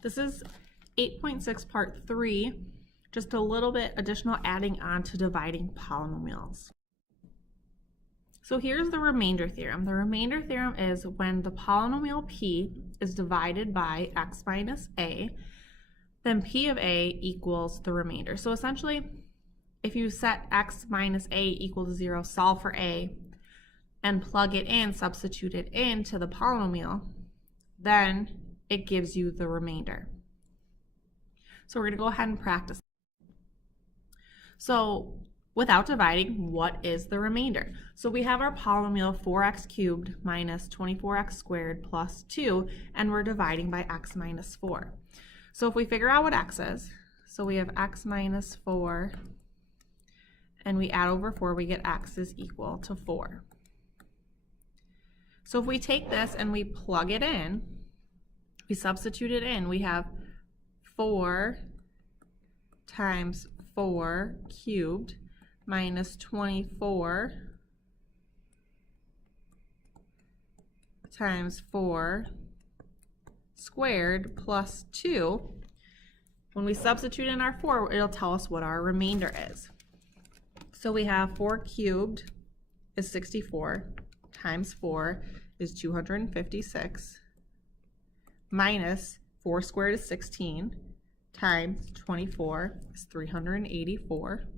This is 8.6 part 3, just a little bit additional adding on to dividing polynomials. So here's the remainder theorem. The remainder theorem is when the polynomial p is divided by x minus a, then p of a equals the remainder. So essentially, if you set x minus a equal to 0, solve for a, and plug it in, substitute it into the polynomial, then it gives you the remainder. So we're going to go ahead and practice. So without dividing, what is the remainder? So we have our polynomial 4x cubed minus 24x squared plus 2, and we're dividing by x minus 4. So if we figure out what x is, so we have x minus 4, and we add over 4, we get x is equal to 4. So if we take this and we plug it in, we substitute it in, we have 4 times 4 cubed minus 24 times 4 squared plus 2. When we substitute in our 4, it'll tell us what our remainder is. So we have 4 cubed is 64 times 4 is 256 minus 4 squared is 16 times 24 is 384,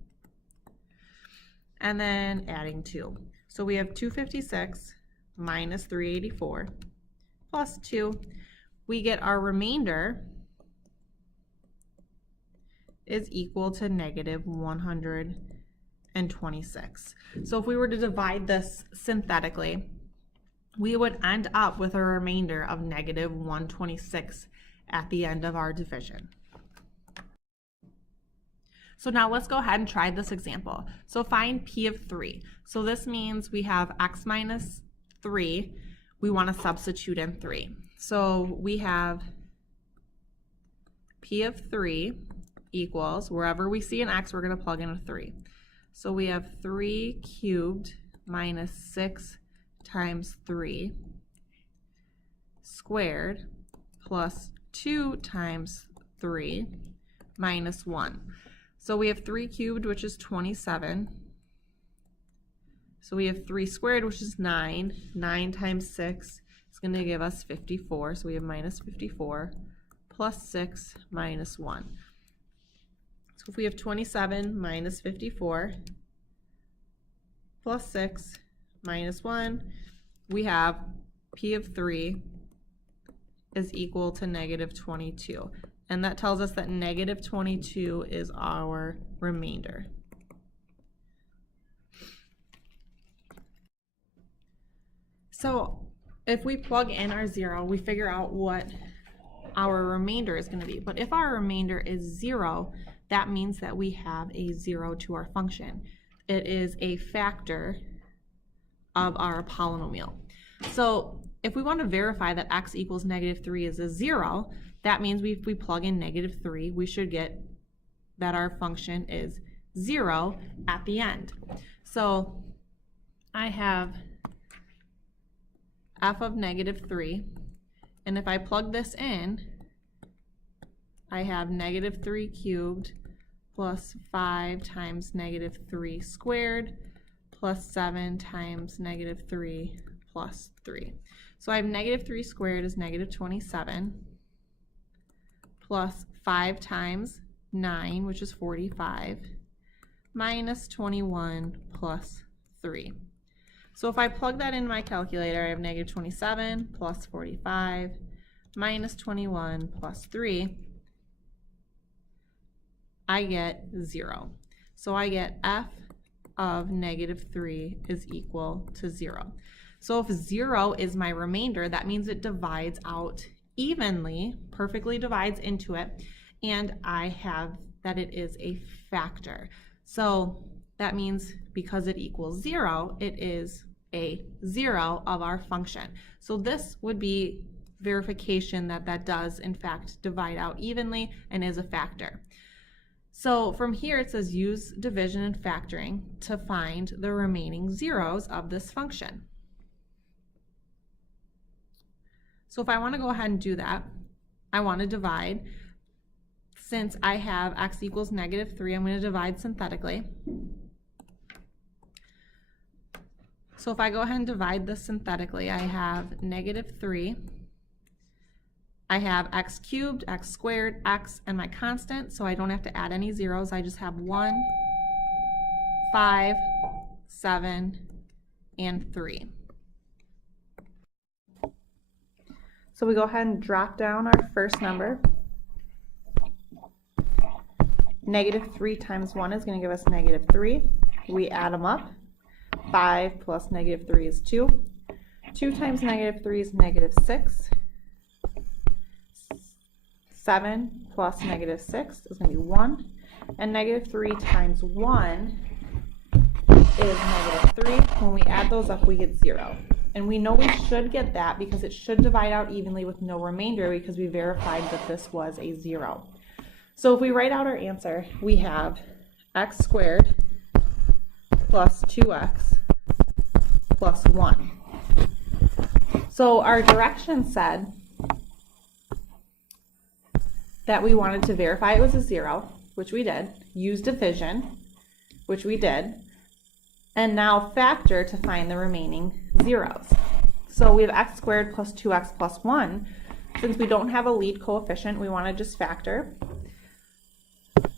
and then adding 2. So we have 256 minus 384 plus 2. We get our remainder is equal to negative 126. So if we were to divide this synthetically, we would end up with a remainder of negative 126 at the end of our division. So now let's go ahead and try this example. So find p of 3. So this means we have x minus 3. We want to substitute in 3. So we have p of 3 equals, wherever we see an x, we're going to plug in a 3. So we have 3 cubed minus 6 times 3 squared plus 2 times 3 minus 1. So we have 3 cubed, which is 27. So we have 3 squared, which is 9. 9 times 6 is going to give us 54. So we have minus 54 plus 6 minus 1. So if we have 27 minus 54 plus 6 minus 1, we have p of 3 is equal to negative 22. And that tells us that negative 22 is our remainder. So if we plug in our 0, we figure out what our remainder is going to be. But if our remainder is 0, that means that we have a 0 to our function. It is a factor of our polynomial. So if we want to verify that x equals negative 3 is a 0, that means if we plug in negative 3, we should get that our function is 0 at the end. So I have f of negative 3, and if I plug this in, I have negative 3 cubed plus 5 times negative 3 squared plus 7 times negative 3 plus 3. So I have negative 3 squared is negative 27 plus 5 times 9, which is 45, minus 21 plus 3. So if I plug that in my calculator, I have negative 27 plus 45 minus 21 plus 3. I get 0. So I get f of negative 3 is equal to 0. So if 0 is my remainder, that means it divides out evenly, perfectly divides into it, and I have that it is a factor. So that means because it equals 0, it is a 0 of our function. So this would be verification that that does in fact divide out evenly and is a factor. So from here it says use division and factoring to find the remaining zeros of this function. So if I want to go ahead and do that, I want to divide. Since I have x equals negative 3, I'm going to divide synthetically. So if I go ahead and divide this synthetically, I have negative 3. I have x cubed, x squared, x, and my constant, so I don't have to add any zeros. I just have 1, 5, 7, and 3. So we go ahead and drop down our first number. Negative 3 times 1 is going to give us negative 3. We add them up. 5 plus negative 3 is 2. 2 times negative 3 is negative 6. 7 plus negative 6 is going to be 1. And negative 3 times 1 is negative 3. When we add those up, we get 0. And we know we should get that because it should divide out evenly with no remainder because we verified that this was a 0. So if we write out our answer, we have x squared plus 2x plus 1. So our direction said that we wanted to verify it was a 0, which we did, use division, which we did, and now factor to find the remaining zeros. So we have x squared plus 2x plus 1. Since we don't have a lead coefficient, we want to just factor.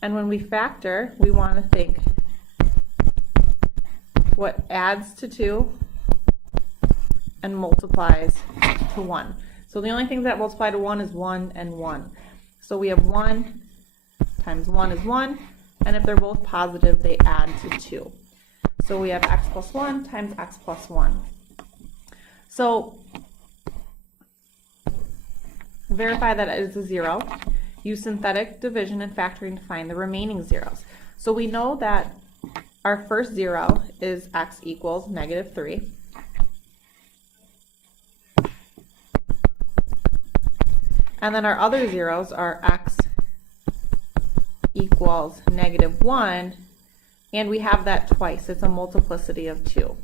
And when we factor, we want to think what adds to 2 and multiplies to 1. So the only things that multiply to 1 is 1 and 1. So we have 1 times 1 is 1, and if they're both positive, they add to 2. So we have x plus 1 times x plus 1. So verify that it is a 0. Use synthetic division and factoring to find the remaining zeros. So we know that our first 0 is x equals negative 3. And then our other zeros are x equals negative 1, and we have that twice. It's a multiplicity of 2.